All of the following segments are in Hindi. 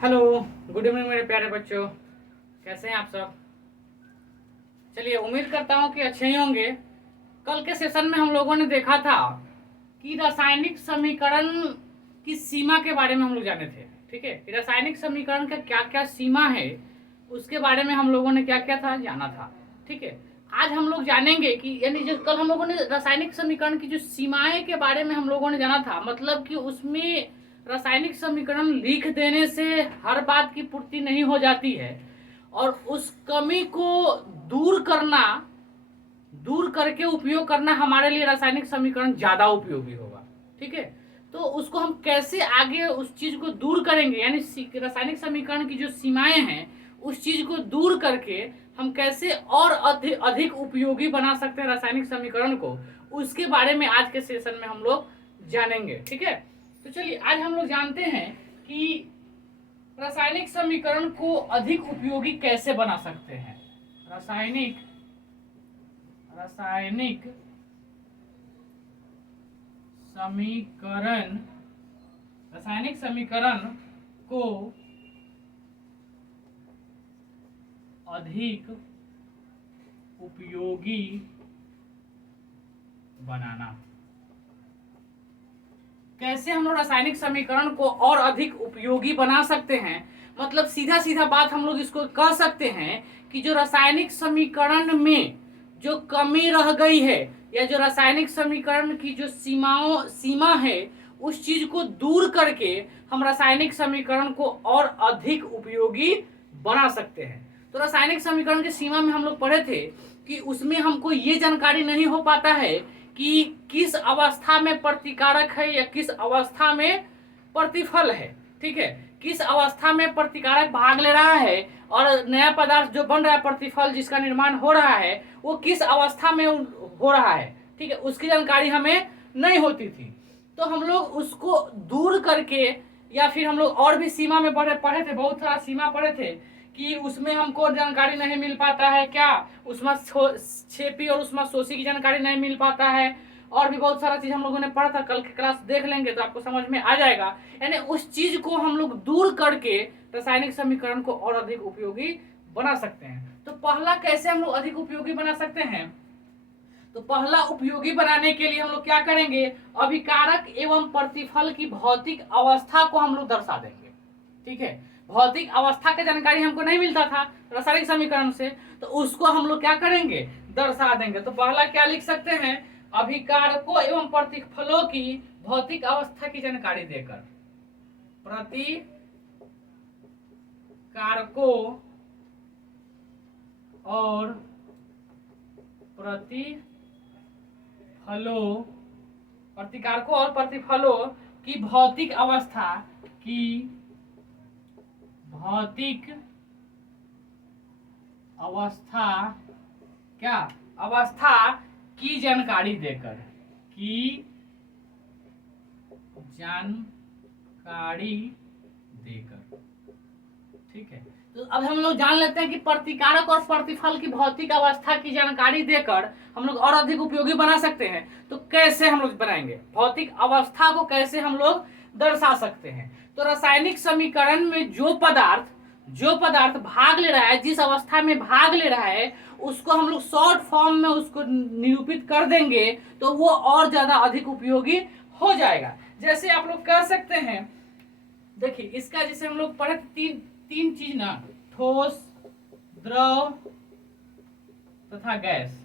हेलो, गुड इवनिंग मेरे प्यारे बच्चों। कैसे हैं आप सब? चलिए, उम्मीद करता हूँ कि अच्छे ही होंगे। कल के सेशन में हम लोगों ने देखा था कि रासायनिक समीकरण की सीमा के बारे में हम लोग जाने थे। ठीक है, कि रासायनिक समीकरण का क्या क्या सीमा है, उसके बारे में हम लोगों ने क्या क्या था जाना था। ठीक है, आज हम लोग जानेंगे कि यानी जो कल हम लोगों ने रासायनिक समीकरण की जो सीमाएं के बारे में हम लोगों ने जाना था, मतलब कि उसमें रासायनिक समीकरण लिख देने से हर बात की पूर्ति नहीं हो जाती है, और उस कमी को दूर करके उपयोग करना हमारे लिए रासायनिक समीकरण ज्यादा उपयोगी होगा। ठीक है, तो उसको हम कैसे आगे उस चीज को दूर करेंगे, यानी रासायनिक समीकरण की जो सीमाएं हैं उस चीज को दूर करके हम कैसे और अधिक अधिक उपयोगी बना सकते हैं रासायनिक समीकरण को, उसके बारे में आज के सेशन में हम लोग जानेंगे। ठीक है, तो चलिए आज हम लोग जानते हैं कि रासायनिक समीकरण को अधिक उपयोगी कैसे बना सकते हैं। रासायनिक रासायनिक समीकरण रासायनिक समीकरण को अधिक उपयोगी बनाना। कैसे हम लोग रासायनिक समीकरण को और अधिक उपयोगी बना सकते हैं, मतलब सीधा सीधा बात हम लोग इसको कह सकते हैं कि जो रासायनिक समीकरण में जो कमी रह गई है, या जो रासायनिक समीकरण की जो सीमा है, उस चीज को दूर करके हम रासायनिक समीकरण को और अधिक उपयोगी बना सकते हैं। तो रासायनिक समीकरण की सीमा में हम लोग पढ़े थे कि उसमें हमको ये जानकारी नहीं हो पाता है कि किस अवस्था में प्रतिकारक है या किस अवस्था में प्रतिफल है। ठीक है, किस अवस्था में प्रतिकारक भाग ले रहा है और नया पदार्थ जो बन रहा है, प्रतिफल जिसका निर्माण हो रहा है, वो किस अवस्था में हो रहा है। ठीक है, उसकी जानकारी हमें नहीं होती थी, तो हम लोग उसको दूर करके, या फिर हम लोग और भी सीमा में पढ़े थे, बहुत सारा सीमा पढ़े थे कि उसमें हमको जानकारी नहीं मिल पाता है, क्या उसमें छेपी और उसमें शोषी की जानकारी नहीं मिल पाता है, और भी बहुत सारा चीज हम लोगों ने पढ़ा था। कल की क्लास देख लेंगे तो आपको समझ में आ जाएगा। यानी उस चीज को हम लोग दूर करके रासायनिक समीकरण को और अधिक उपयोगी बना सकते हैं। तो पहला कैसे हम लोग अधिक उपयोगी बना सकते हैं, तो पहला उपयोगी बनाने के लिए हम लोग क्या करेंगे, अभिकारक एवं प्रतिफल की भौतिक अवस्था को हम लोग दर्शा देंगे। ठीक है, भौतिक अवस्था की जानकारी हमको नहीं मिलता था रासायनिक समीकरण से, तो उसको हम लोग क्या करेंगे, दर्शा देंगे। तो पहला क्या लिख सकते हैं, अभिकारकों एवं प्रतिफलों की भौतिक अवस्था की जानकारी देकर, प्रतिकारकों और प्रतिकारकों और प्रतिफलों की भौतिक अवस्था क्या अवस्था की जानकारी देकर ठीक है, तो अब हम लोग जान लेते हैं कि प्रतिकारक और प्रतिफल की भौतिक अवस्था की जानकारी देकर हम लोग और अधिक उपयोगी बना सकते हैं। तो कैसे हम लोग बनाएंगे, भौतिक अवस्था को कैसे हम लोग दर्शा सकते हैं। तो रासायनिक समीकरण में जो पदार्थ भाग ले रहा है, जिस अवस्था में भाग ले रहा है, उसको हम लोग शॉर्ट फॉर्म में उसको निरूपित कर देंगे, तो वो और ज्यादा अधिक उपयोगी हो जाएगा। जैसे आप लोग कह सकते हैं, देखिए इसका जैसे हम लोग पढ़े तीन चीज ना, ठोस, द्रव तथा गैस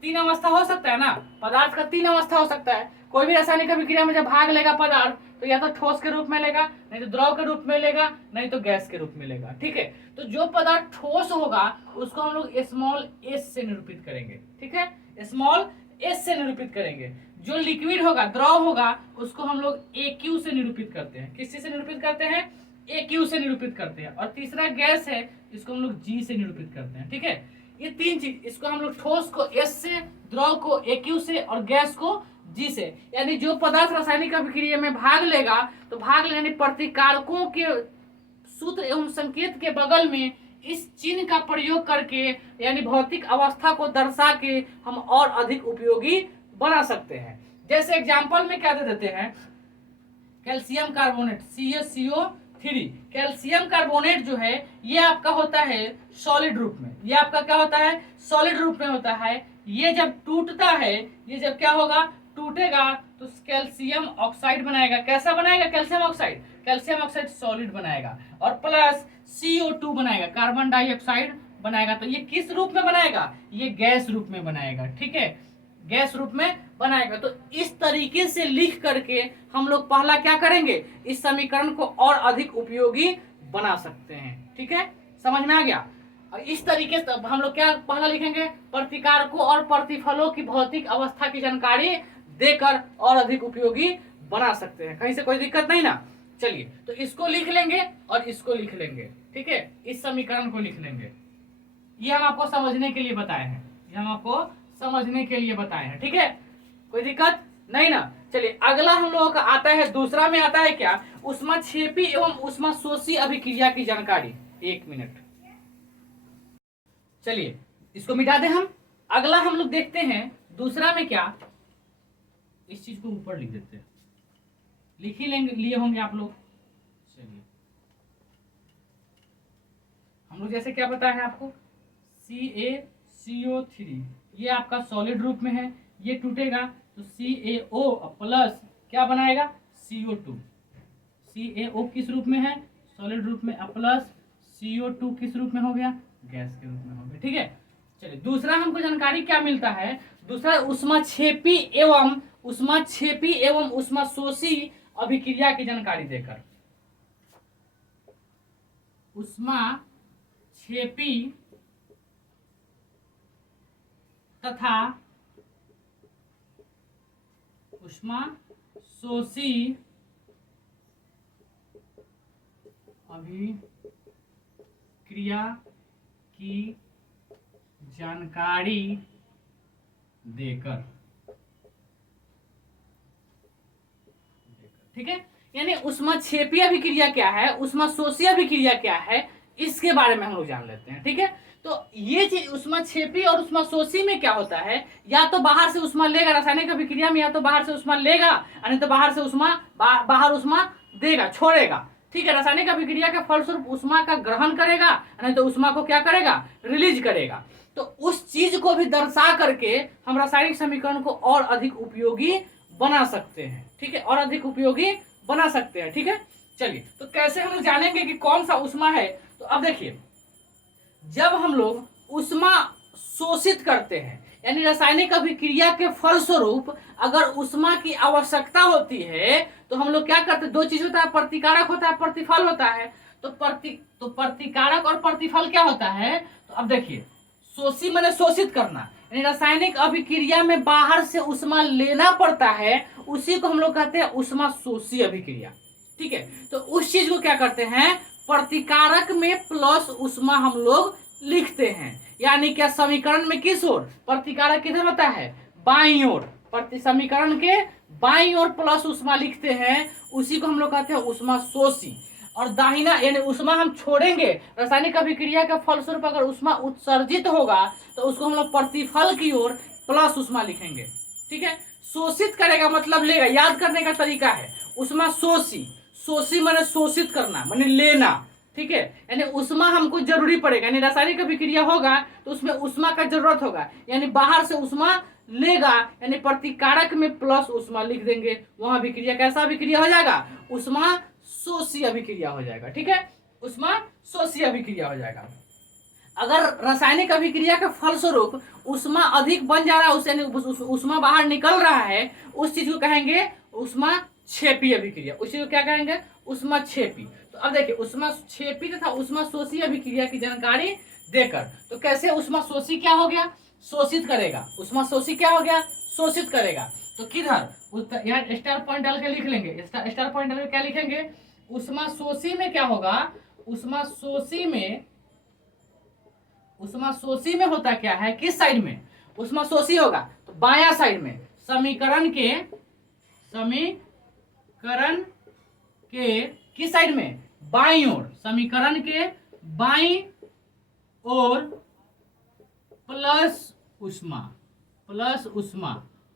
तीन अवस्था हो सकता है ना, पदार्थ का तीन अवस्था हो सकता है। कोई भी रासायनिक अभिक्रिया में जब भाग लेगा पदार्थ, तो या तो ठोस के रूप में लेगा, नहीं तो द्रव के रूप में लेगा, नहीं तो गैस के रूप में लेगा। ठीक है, तो जो पदार्थ ठोस होगा उसको हम लोग स्मॉल एस से निरूपित करेंगे। ठीक है, स्मॉल एस से निरूपित करेंगे। जो लिक्विड होगा, द्रव होगा, उसको हम लोग ए क्यू से निरूपित करते हैं। किस से निरूपित करते हैं, ए क्यू से निरूपित करते हैं। और तीसरा गैस है, इसको हम लोग जी से निरूपित करते हैं। ठीक है, ये तीन चीज, इसको हम लोग ठोस को एस से, द्रव को ए क्यू से, और गैस को जी से। यानी जो पदार्थ रासायनिक अभिक्रिया में भाग लेगा, तो भाग लेने प्रतिकारकों के सूत्र एवं संकेत के बगल में इस चिन्ह का प्रयोग करके, यानी भौतिक अवस्था को दर्शा के हम और अधिक उपयोगी बना सकते हैं। जैसे एग्जाम्पल में क्या दे देते हैं, calcium carbonate CaCO3 3। Calcium carbonate जो है ये आपका होता है सॉलिड रूप में, ये आपका क्या होता है, सॉलिड रूप में होता है। ये जब टूटता है, ये जब क्या होगा, टूटेगा तो कैल्शियम ऑक्साइड बनाएगा। कैसा बनाएगा calcium oxide, calcium oxide solid बनाएगा और प्लस CO2 बनाएगा, कार्बन डाइऑक्साइड बनाएगा। तो ये किस रूप में बनाएगा, ये गैस रूप में बनाएगा, ठीक है, गैस रूप में बनाएगा। तो इस तरीके से लिख करके हम लोग पहला क्या करेंगे, इस समीकरण को और अधिक उपयोगी बना सकते हैं, ठीक है, समझ में आ गया। और इस तरीके से हम लोग क्या पहला लिखेंगे, प्रतिकारकों और प्रतिफलों की भौतिक अवस्था की जानकारी देकर और अधिक उपयोगी बना सकते हैं। कहीं से कोई दिक्कत नहीं ना। चलिए तो इसको लिख लेंगे और इसको लिख लेंगे, ठीक है, इस समीकरण को लिख लेंगे। ये हम आपको समझने के लिए बताए हैं, ये हम आपको समझने के लिए बताए हैं, ठीक है, कोई दिक्कत नहीं ना। चलिए अगला हम लोगों का आता है, दूसरा में आता है क्या, ऊष्माक्षेपी एवं ऊष्माशोषी अभिक्रिया की जानकारी। 1 मिनट, चलिए इसको मिटा दें हम। अगला हम लोग देखते हैं दूसरा में क्या, इस चीज को ऊपर लिख देते हैं, लिख ही लेंगे, लिए होंगे आप लोग। चलिए हम लोग जैसे क्या बताया है आपको, CaCO3 ये आपका सॉलिड रूप में है, ये टूटेगा तो CaO प्लस क्या बनाएगा, CO2। CaO किस रूप में है, सॉलिड रूप में, प्लस CO2 किस रूप में हो गया, गैस के रूप में हो गया, ठीक है। चलिए दूसरा हमको जानकारी क्या मिलता है, दूसरा ऊष्माक्षेपी एवं ऊष्माशोषी अभिक्रिया की जानकारी देकर। ऊष्माक्षेपी तथा ऊष्माशोषी अभिक्रिया की जानकारी देकर, ठीक है, यानी ऊष्माक्षेपी अभिक्रिया क्या है, ऊष्माशोषी अभिक्रिया क्या है, इसके बारे में हम लोग जान लेते हैं, ठीक है। तो ये चीज ऊष्माक्षेपी और ऊष्माशोषी में क्या होता है, या तो बाहर से ऊष्मा लेगा रासायनिक अभिक्रिया में, या तो बाहर से ऊष्मा लेगा, नहीं तो बाहर से ऊष्मा बाहर ऊष्मा देगा, छोड़ेगा, ठीक है। रासायनिक अभिक्रिया के फलस्वरूप ऊष्मा का ग्रहण करेगा, नहीं तो ऊष्मा को क्या करेगा, रिलीज करेगा। तो उस चीज को भी दर्शा करके हम रासायनिक समीकरण को और अधिक उपयोगी बना सकते हैं, ठीक है, और अधिक उपयोगी बना सकते हैं, ठीक है। चलिए तो कैसे हम जानेंगे कि कौन सा ऊष्मा है, तो अब देखिए, जब हम लोग ऊष्मा शोषित करते हैं, यानी रासायनिक अभिक्रिया के फलस्वरूप अगर ऊष्मा की आवश्यकता होती है तो हम लोग क्या करते हैं, दो चीज होता है, प्रतिकारक होता है, प्रतिफल होता है। तो प्रतिकारक और प्रतिफल क्या होता है, तो अब देखिए, शोषी माने शोषित करना, यानी रासायनिक अभिक्रिया में बाहर से ऊष्मा लेना पड़ता है, उसी को हम लोग कहते हैं ऊष्मा शोषी अभिक्रिया, ठीक है। तो उस चीज को क्या करते हैं, प्रतिकारक में प्लस ऊष्मा हम लोग लिखते हैं, यानी क्या समीकरण में किस ओर, प्रतिकारक किधर होता है, बाईं ओर, समीकरण के बाईं ओर प्लस ऊष्मा लिखते हैं, उसी को हम लोग कहते हैं ऊष्मा शोषी। और दाहिना यानी ऊष्मा हम छोड़ेंगे, रासायनिक अभिक्रिया के फलस्वरूप अगर ऊष्मा उत्सर्जित होगा तो उसको हम लोग प्रतिफल की ओर प्लस ऊष्मा लिखेंगे, ठीक है। शोषित करेगा मतलब लेगा, याद करने का तरीका है, ऊष्मा शोषी, शोषी माने शोषित करना माने लेना, ठीक है, यानी ऊष्मा हमको जरूरी पड़ेगा, यानी रासायनिक अभिक्रिया होगा तो उसमें ऊष्मा का जरूरत होगा, यानी बाहर से ऊष्मा लेगा, यानी प्रतिकारक में प्लस ऊष्मा लिख देंगे, वहां अभिक्रिया कैसा अभिक्रिया हो जाएगा, ऊष्मा शोषी अभिक्रिया हो जाएगा, ठीक है, ऊष्मा शोषी अभिक्रिया हो जाएगा। अगर रासायनिक अभिक्रिया के फलस्वरूप ऊष्मा अधिक बन जा रहा है, यानी ऊष्मा बाहर निकल रहा है, उस चीज को कहेंगे ऊष्माक्षेपी अभिक्रिया, उसी को क्या कहेंगे, ऊष्माक्षेपी। तो अब देखिए, ऊष्माक्षेपी तथा ऊष्माशोषी अभिक्रिया की जानकारी देकर, तो कैसे ऊष्माशोषी क्या हो गया, शोषित करेगा, ऊष्माशोषी क्या हो गया, शोषित करेगा। तो किधर, यहाँ स्टार पॉइंट डाल के लिख लेंगे, स्टार पॉइंट डाल के क्या लिखेंगे, ऊष्माशोषी में क्या होगा, ऊष्माशोषी में होता क्या है, किस साइड में ऊष्माशोषी होगा, तो बायां साइड में, समीकरण के किस साइड में, बाईं ओर, समीकरण के बाईं ओर प्लस ऊष्मा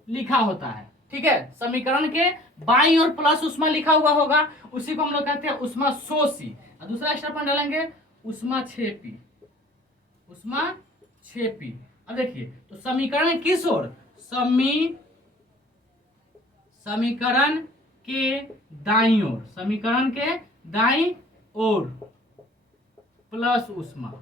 लिखा होता है, ठीक है, समीकरण के बाईं ओर प्लस उष्मा लिखा हुआ होगा, उसी को हम लोग कहते हैं उष्मा शोषी। और दूसरा स्टेप में डालेंगे उष्मा क्षेपी, उष्मा क्षेपी। अब देखिए तो समीकरण किस ओर, समीकरण के दाईं ओर, समीकरण के दाईं ओर प्लस उष्मा,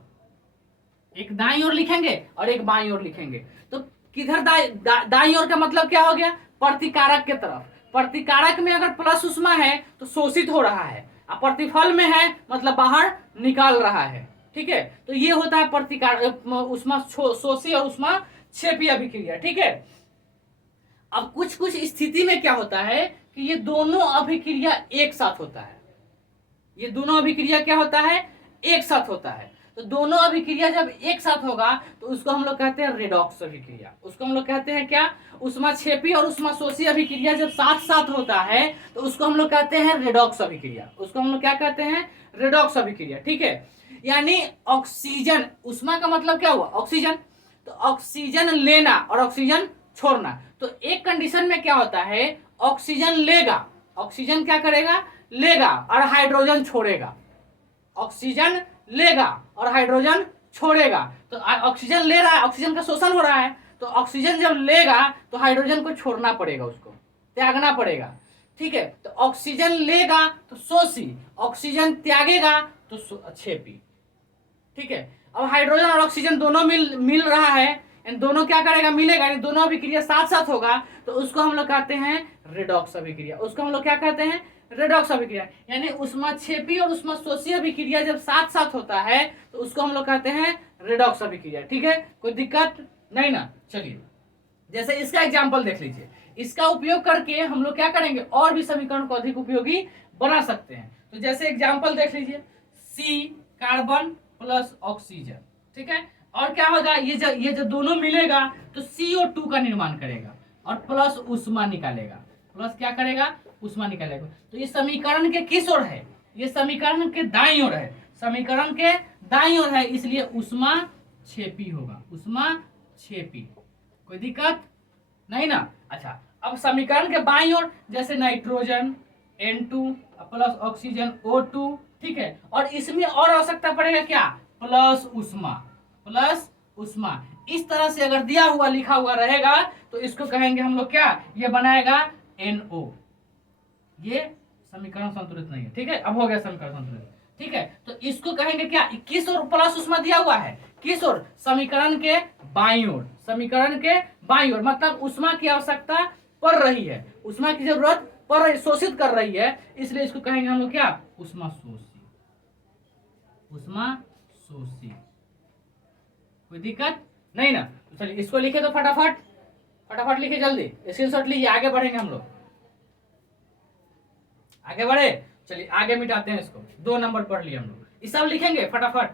एक दाईं ओर लिखेंगे और एक बाईं ओर लिखेंगे। तो किधर दाईं ओर का मतलब क्या हो गया, प्रतिकारक के तरफ। प्रतिकारक में अगर प्लस उष्मा है तो शोषित हो रहा है, और प्रतिफल में है मतलब बाहर निकाल रहा है। ठीक है, तो ये होता है प्रतिकार उष्मा शोषी और उष्मा क्षेपी अभिक्रिया। ठीक है, अब कुछ कुछ स्थिति में क्या होता है कि ये दोनों अभिक्रिया एक साथ होता है, ये दोनों अभिक्रिया क्या होता है, एक साथ होता है। तो दोनों अभिक्रिया जब एक साथ होगा तो उसको हम लोग कहते हैं रेडॉक्स अभिक्रिया। उसको हम लोग कहते हैं क्या, उष्माक्षेपी और उष्माशोषी अभिक्रिया जब साथ साथ होता है तो उसको हम लोग कहते हैं रेडॉक्स अभिक्रिया। उसको हम लोग क्या कहते हैं, रेडॉक्स अभिक्रिया। ठीक है, यानी ऑक्सीजन, उष्मा का मतलब क्या हुआ, ऑक्सीजन। तो ऑक्सीजन लेना और ऑक्सीजन छोड़ना। तो एक कंडीशन में क्या होता है, ऑक्सीजन लेगा, ऑक्सीजन क्या करेगा, लेगा और हाइड्रोजन छोड़ेगा। ऑक्सीजन लेगा और हाइड्रोजन छोड़ेगा। तो ऑक्सीजन ले रहा है, ऑक्सीजन का शोषण हो रहा है, तो ऑक्सीजन जब लेगा तो हाइड्रोजन को छोड़ना पड़ेगा, उसको त्यागना पड़ेगा। ठीक है, तो ऑक्सीजन लेगा तो शोषी, ऑक्सीजन त्यागेगा तो क्षेपी। ठीक है, अब हाइड्रोजन और ऑक्सीजन दोनों मिल रहा है, इन दोनों क्या करेगा, मिलेगा, इन दोनों अभिक्रिया साथ साथ होगा तो उसको हम लोग कहते हैं रेडॉक्स अभिक्रिया। उसको हम लोग क्या कहते हैं, रेडॉक्स अभिक्रिया। यानी उष्माक्षेपी और उष्माशोषी अभिक्रिया जब साथ साथ होता है तो उसको हम लोग कहते हैं रेडॉक्स अभिक्रिया। ठीक है, कोई दिक्कत नहीं ना। चलिए जैसे इसका एग्जाम्पल देख लीजिए, इसका उपयोग करके हम लोग क्या करेंगे, और भी समीकरण को अधिक उपयोगी बना सकते हैं। तो जैसे एग्जाम्पल देख लीजिए, सी कार्बन प्लस ऑक्सीजन। ठीक है, और क्या होगा, ये जो दोनों मिलेगा तो CO2 का निर्माण करेगा और प्लस उष्मा निकालेगा, प्लस क्या करेगा, उष्मा निकालेगा। तो ये समीकरण के किस ओर है, ये समीकरण के दाईं ओर है, समीकरण के दाईं ओर है, इसलिए उष्मा क्षेपी होगा, उष्मा क्षेपी। कोई दिक्कत नहीं ना। अच्छा, अब समीकरण के बाईं ओर जैसे nitrogen N2 plus oxygen O2। ठीक है, और इसमें और आवश्यकता पड़ेगा क्या, प्लस उष्मा, प्लस उष्मा। इस तरह से अगर दिया हुआ लिखा हुआ रहेगा तो इसको कहेंगे हम लोग क्या, ये बनाएगा NO। ये समीकरण संतुलित नहीं है। ठीक है, अब हो गया समीकरण संतुलित। ठीक है, तो इसको कहेंगे क्या, किस ओर प्लस उष्मा दिया हुआ है, किस ओर, समीकरण के बाईं ओर, समीकरण के बाईं ओर। मतलब उष्मा की आवश्यकता पड़ रही है, उष्मा की जरूरत पड़ रही, शोषित कर रही है, इसलिए इसको कहेंगे हम लोग क्या, उष्मा शोषी, उष्मा शोषी। कोई दिक्कत नहीं ना। तो चलिए इसको लिखे तो फटाफट फटाफट लिखे, जल्दी स्क्रीनशॉट लीजिए, आगे बढ़ेंगे हम लोग, आगे बढ़े। चलिए आगे मिटाते हैं इसको, 2 नंबर पढ़ लिए हम लोग, ये सब लिखेंगे फटाफट।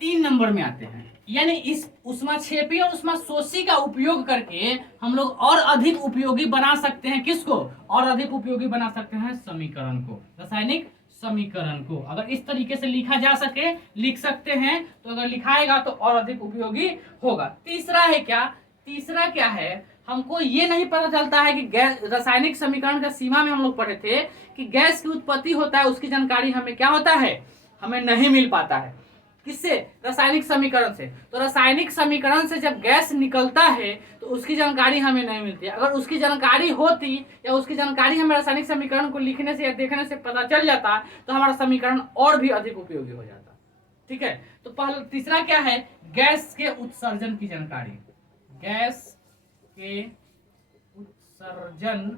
3 नंबर में आते हैं, यानी इस उष्माक्षेपी और उष्माशोषी का उपयोग करके हम लोग और अधिक उपयोगी बना सकते हैं, किसको, और अधिक उपयोगी बना सकते हैं समीकरण को, रासायनिक समीकरण को। अगर इस तरीके से लिखा जा सके, लिख सकते हैं, तो अगर लिखाएगा तो और अधिक उपयोगी होगा। तीसरा है क्या, तीसरा क्या है, हमको ये नहीं पता चलता है कि गैस, रासायनिक समीकरण का सीमा में हम लोग पढ़े थे कि गैस की उत्पत्ति होता है, उसकी जानकारी हमें क्या होता है, हमें नहीं मिल पाता है। किससे, रासायनिक समीकरण से। तो रासायनिक समीकरण से जब गैस निकलता है तो उसकी जानकारी हमें नहीं मिलती है। अगर उसकी जानकारी होती या उसकी जानकारी हमें रासायनिक समीकरण को लिखने से या देखने से पता चल जाता तो हमारा समीकरण और भी अधिक उपयोगी हो जाता। ठीक है, तो पहले तीसरा क्या है, गैस के उत्सर्जन की जानकारी, गैस के उत्सर्जन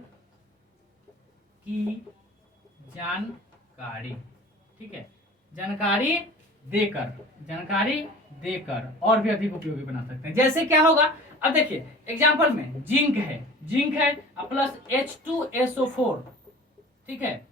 की जानकारी। ठीक है, जानकारी देकर और भी अधिक उपयोगी बना सकते हैं। जैसे क्या होगा, अब देखिए एग्जांपल में जिंक है प्लस H2SO4। ठीक है,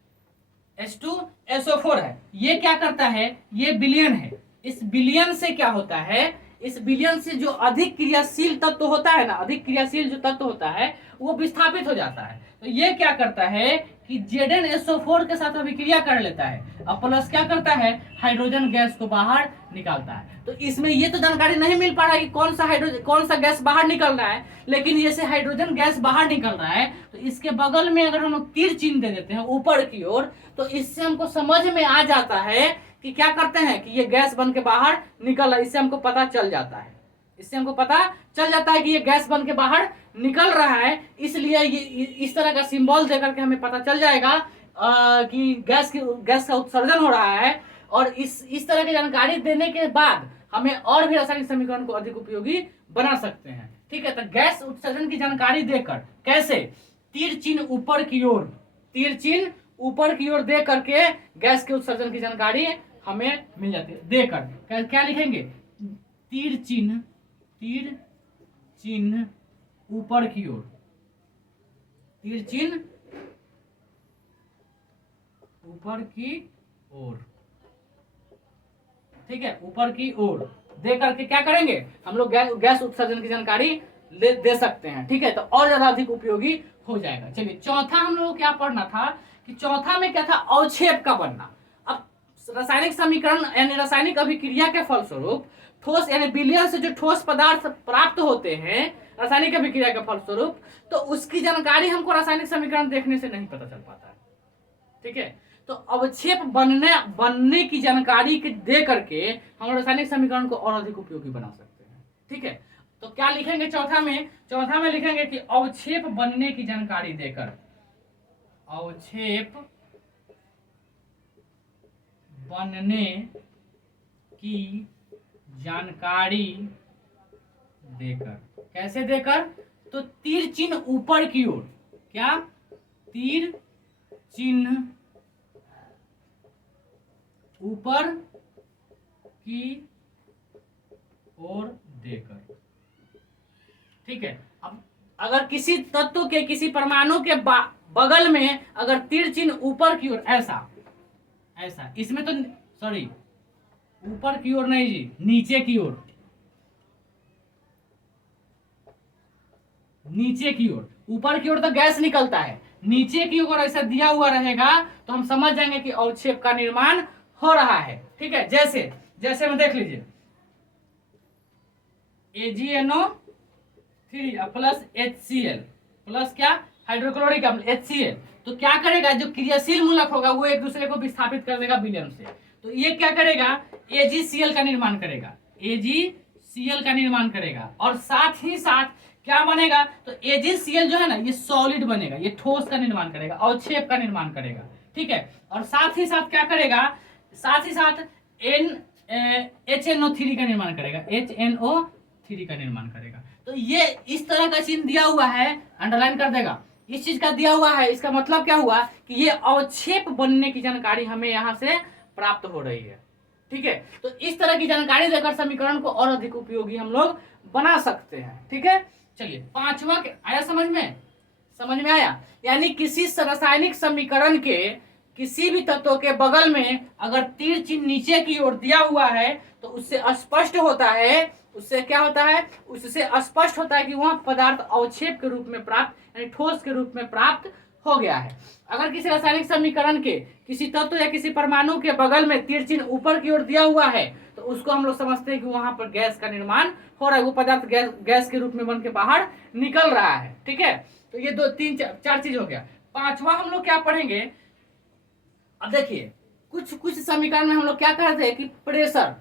H2SO4 है, ये क्या करता है, ये विलयन है। इस विलयन से क्या होता है, इस विलयन से जो अधिक क्रियाशील तत्व होता है ना, अधिक क्रियाशील जो तत्व होता है वो विस्थापित हो जाता है। तो ये क्या करता है, कि Zn SO4 के साथ अभिक्रिया कर लेता है और प्लस क्या करता है, हाइड्रोजन गैस को बाहर निकालता है। तो इसमें ये तो जानकारी नहीं मिल पा रहा है कि कौन सा गैस बाहर निकल रहा है, लेकिन जैसे हाइड्रोजन गैस बाहर निकल रहा है तो इसके बगल में अगर हम लोग तीर चिन्ह दे देते हैं ऊपर की ओर, तो इससे हमको समझ में आ जाता है कि क्या करते हैं कि ये गैस बन के बाहर निकल रहा है। इससे हमको पता चल जाता है, कि ये गैस बन के बाहर निकल रहा है। इसलिए ये इस तरह का सिंबल देकर के हमें पता चल जाएगा कि गैस का उत्सर्जन हो रहा है। और इस तरह की जानकारी देने के बाद हमें और भी रासायनिक समीकरण को अधिक उपयोगी बना सकते हैं। ठीक है, तो गैस उत्सर्जन की जानकारी देकर कैसे, तीर चिन्ह ऊपर की ओर दे करके गैस के उत्सर्जन की जानकारी हमें मिल जाती है। देकर क्या लिखेंगे, तीर चिन्ह ऊपर की ओर, ठीक है, ऊपर की ओर दे करके क्या करेंगे हम लोग गैस उत्सर्जन की जानकारी दे सकते हैं। ठीक है, तो और ज्यादा अधिक उपयोगी हो जाएगा। चलिए चौथा हम लोग क्या पढ़ना था कि चौथा में क्या था, अवक्षेप का बनना। अब रासायनिक समीकरण यानी रासायनिक अभिक्रिया के फलस्वरूप ठोस यानी विलयन से जो ठोस पदार्थ प्राप्त होते हैं रासायनिक अभिक्रिया के फलस्वरूप, तो उसकी जानकारी हमको रासायनिक समीकरण देखने से नहीं पता चल पाता है। ठीक है, तो अवक्षेप बनने की जानकारी के दे करके हम रासायनिक समीकरण को और अधिक उपयोगी बना सकते हैं। ठीक है, तो क्या लिखेंगे चौथा में लिखेंगे कि अवक्षेप बनने की जानकारी देकर, अवक्षेप बनने की जानकारी देकर, कैसे देकर, तो तीर चिन्ह ऊपर की ओर, क्या, तीर चिन्ह ऊपर की ओर देकर। ठीक है, अब अगर किसी तत्व के किसी परमाणु के बगल में अगर तीर चिन्ह ऊपर की ओर ऐसा, इसमें तो सॉरी ऊपर की ओर नहीं जी, नीचे की ओर, ऊपर की ओर तो गैस निकलता है, नीचे की ओर ऐसा दिया हुआ रहेगा तो हम समझ जाएंगे कि अवक्षेप का निर्माण हो रहा है। ठीक है, जैसे में देख लीजिए AgNO3 प्लस HCl प्लस क्या, हाइड्रोक्लोरिक अम्ल HCl, तो क्या करेगा, जो क्रियाशील मूलक होगा वो एक दूसरे को विस्थापित कर देगा विलयन से, तो ये क्या करेगा, AgCl का निर्माण करेगा, और साथ ही साथ क्या बनेगा, तो AgCl जो है ना ये सॉलिड बनेगा, ये ठोस का निर्माण करेगा, अवक्षेप का निर्माण करेगा। ठीक है, और साथ ही साथ क्या करेगा, HNO3 का निर्माण करेगा, तो ये इस तरह का चिन्ह दिया हुआ है, अंडरलाइन कर देगा, इस चीज का दिया हुआ है, इसका मतलब क्या हुआ कि ये अवक्षेप बनने की जानकारी हमें यहाँ से प्राप्त हो रही है। ठीक है, तो इस तरह की जानकारी देकर समीकरण को और अधिक उपयोगी हम लोग बना सकते हैं। ठीक है, चलिए पांचवा आया, समझ में आया, यानी किसी रासायनिक समीकरण के किसी भी तत्व के बगल में अगर तीर चिन्ह नीचे की ओर दिया हुआ है तो उससे स्पष्ट होता है, उससे स्पष्ट होता है कि वह पदार्थ अवक्षेप के रूप में प्राप्त यानी ठोस के रूप में प्राप्त हो गया है। अगर किसी रासायनिक समीकरण के किसी तत्व या किसी परमाणु के बगल में तीर चिन्ह ऊपर की ओर दिया हुआ है तो उसको हम लोग समझते हैं कि वहां पर गैस का निर्माण हो रहा है, वो पदार्थ गैस के रूप में बन के बाहर निकल रहा है। ठीक है, तो ये 2 3 4 चीज हो गया। पांचवा हम लोग क्या पढ़ेंगे, अब देखिए कुछ समीकरण में हम लोग क्या करते हैं कि प्रेशर,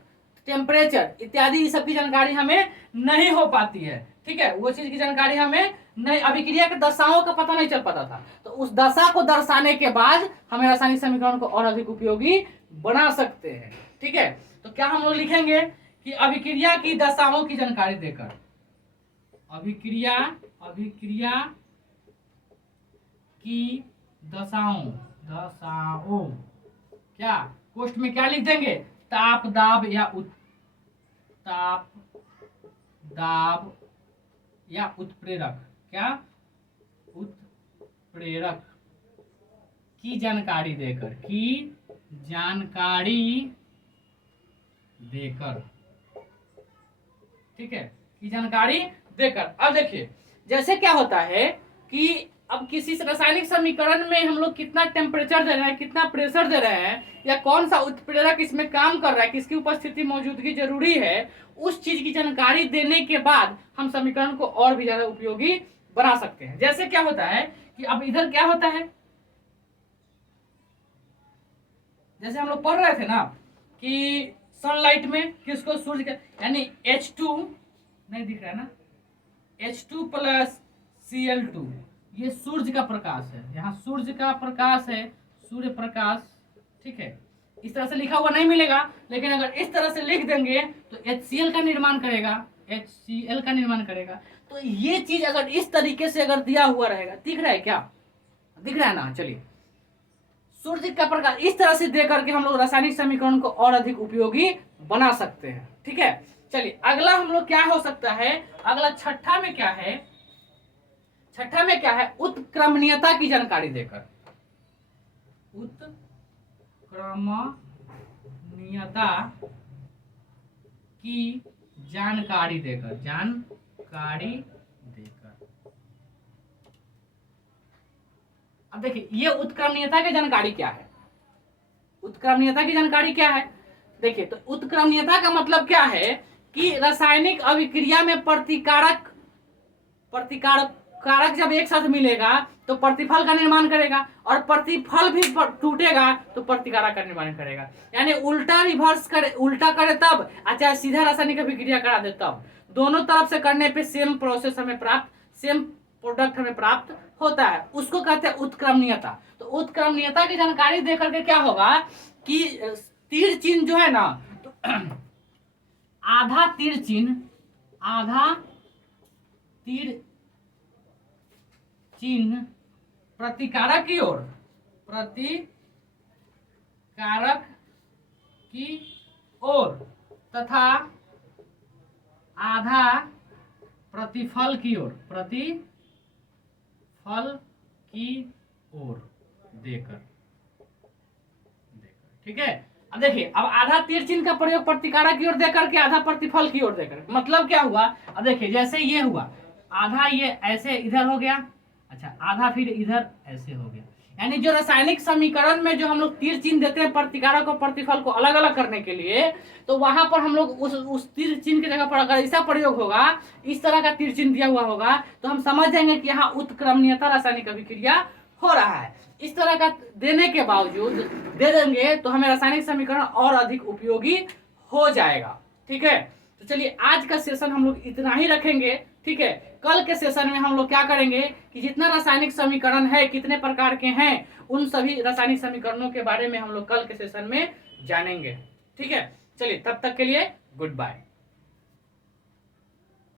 टेम्परेचर इत्यादि ये सब की जानकारी हमें नहीं हो पाती है। ठीक है, वो चीज की जानकारी हमें नहीं, अभिक्रिया के दशाओं का पता नहीं चल पाता था, तो उस दशा को दर्शाने के बाद हमें रासायनिक समीकरण को और अधिक उपयोगी बना सकते हैं। ठीक है, तो क्या हम लोग लिखेंगे कि अभिक्रिया की दशाओं की जानकारी देकर, अभिक्रिया की दशाओं क्या, कोष्ठ में क्या लिख देंगे, ताप दाब या उत्प्रेरक, क्या, उत्प्रेरक की जानकारी देकर, ठीक है, की जानकारी देकर। अब देखिए जैसे क्या होता है कि अब किसी रासायनिक समीकरण में हम लोग कितना टेम्परेचर दे रहे हैं, कितना प्रेशर दे रहे हैं, या कौन सा उत्प्रेरक इसमें काम कर रहा है, किसकी उपस्थिति मौजूदगी जरूरी है, उस चीज की जानकारी देने के बाद हम समीकरण को और भी ज्यादा उपयोगी बना सकते हैं। जैसे क्या होता है कि अब इधर क्या होता है, जैसे हम लोग पढ़ रहे थे ना कि सनलाइट में किसको, सूर्य का, यानी H2 नहीं दिख रहा है ना, H2 प्लस Cl2, ये सूर्य का प्रकाश है, यहाँ सूर्य का प्रकाश है, सूर्य प्रकाश, ठीक है। इस तरह से लिखा हुआ नहीं मिलेगा, लेकिन अगर इस तरह से लिख देंगे तो HCl का निर्माण करेगा, HCl का निर्माण करेगा। तो ये चीज अगर इस तरीके से अगर दिया हुआ रहेगा, दिख रहा है क्या, दिख रहा है ना, चलिए, सूर्य का प्रकाश इस तरह से दे करके हम लोग रासायनिक समीकरण को और अधिक उपयोगी बना सकते हैं, ठीक है। चलिए अगला हम लोग क्या हो सकता है, अगला छठा में क्या है, छठा में क्या है, उत्क्रमणीयता की जानकारी देकर, उत्क्रमणीयता की जानकारी देकर, जानकारी देकर। अब देखिए ये उत्क्रमणीयता की जानकारी क्या है, उत्क्रमणीयता की जानकारी क्या है, देखिए तो उत्क्रमणीयता का मतलब क्या है कि रासायनिक अभिक्रिया में प्रतिकारक कारक जब एक साथ मिलेगा तो प्रतिफल का निर्माण करेगा, और प्रतिफल भी टूटेगा तो प्रतिकारक का निर्माण करेगा। यानी उल्टा रिवर्स करे, उल्टा करे तब, अच्छा सीधा रासायनिक अभिक्रिया करा दे तब, दोनों तरफ से करने पे सेम प्रोसेस हमें प्राप्त, सेम प्रोडक्ट हमें प्राप्त होता है, उसको कहते हैं उत्क्रमणीयता। तो उत्क्रमणीयता की जानकारी दे करके क्या होगा कि तीर चिन्ह जो है ना, तो आधा तीर चिन्ह प्रतिकारक की ओर, प्रतिकारक की ओर तथा आधा प्रतिफल की ओर, प्रतिफल की ओर देकर, ठीक है। अब देखिए, अब आधा तीर चिन्ह का प्रयोग प्रतिकारक की ओर देकर के आधा प्रतिफल की ओर देकर, मतलब क्या हुआ, अब देखिए जैसे ये हुआ, आधा ये ऐसे इधर हो गया, अच्छा आधा फिर इधर ऐसे हो गया। यानी जो रासायनिक समीकरण में जो हम लोग तीर चिन्ह देते हैं प्रतिकारक और प्रतिफल को अलग अलग करने के लिए, तो वहां पर हम लोग उस तीर चिन्ह की जगह पर अगर ऐसा प्रयोग होगा, इस तरह का तीर चिन्ह दिया हुआ होगा, तो हम समझ जाएंगे कि यहाँ उत्क्रमणीयता रासायनिक अभिक्रिया हो रहा है। इस तरह का देने के बावजूद दे देंगे तो हमें रासायनिक समीकरण और अधिक उपयोगी हो जाएगा, ठीक है। तो चलिए आज का सेशन हम लोग इतना ही रखेंगे, ठीक है। कल के सेशन में हम लोग क्या करेंगे कि जितना रासायनिक समीकरण है, कितने प्रकार के हैं, उन सभी रासायनिक समीकरणों के बारे में हम लोग कल के सेशन में जानेंगे, ठीक है। चलिए तब तक के लिए गुड बाय।